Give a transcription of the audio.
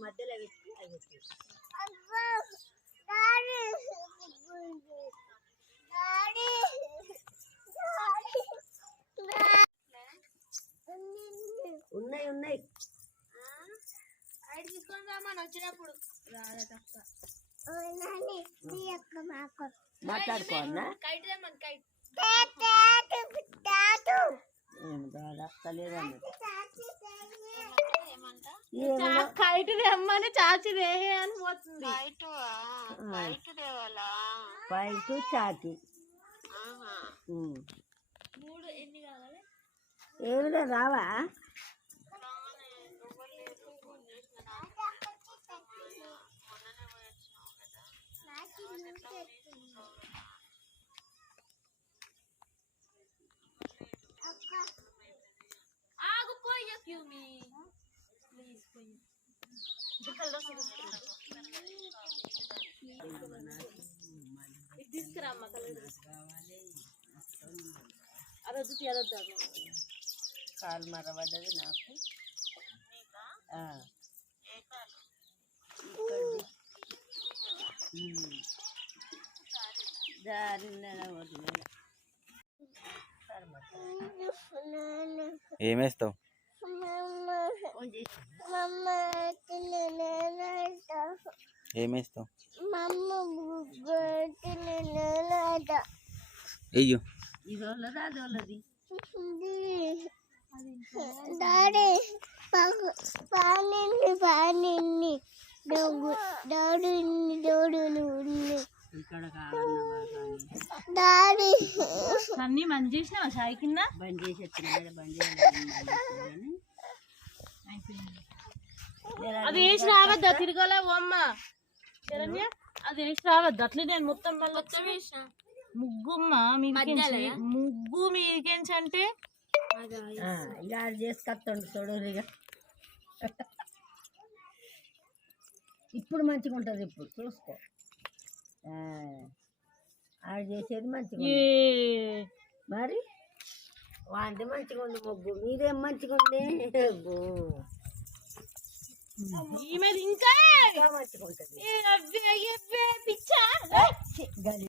మధ్యలో పెట్టి ఉన్నాయి ఉన్నాయి ఐడి తీసుకొని రామని వచ్చినప్పుడు రాదా తప్ప మాట్లాడుకోన్నా కైట్ రమ్మని కైట్ కైట్ తెమ్మని చాచి దేహే అని పోతుంది పైటు చాకి మూడు ఎన్ని కావాలి ఏమిలే రావా ఆగు పోయ్య క్యూ మీ ప్లీజ్ పోయ్య ఇది తీసుకురామ్మ కలర్ అదొద్దు అదొద్దు కాలు మరబడ్డది నాకు ఏమేస్తావు ఏమేస్తావు అయ్యో ఇది వాళ్ళది అది వాళ్ళది డాడీ పానిన్ని పానిన్ని ఇక్కడ కావాలన్నా డాడీ అన్ని మంచి చేసినావా సాయి కింద బంద్ చేసి వచ్చిన బంద్ చేయాలి అది వేసి రావద్దా తిరగలే అమ్మ శరణ్య అది వేసి రావద్దు అట్లా నేను మొత్తం ముగ్గుమ్మ మీదికెంచి ముగ్గు మీదికెంచి అంటే ఇలా చేసుకొస్తాడు చూడు ఇక ఇప్పుడు మంచిగా ఉంటుంది ఇప్పుడు చూసుకో ఆడు చేసేది మంచిగా మరి వాంది మంచిగా ఉంది ముగ్గు మీదేం మంచిగా ఉంది ఇంకా మంచిగా ఉంటుంది పిచ్చా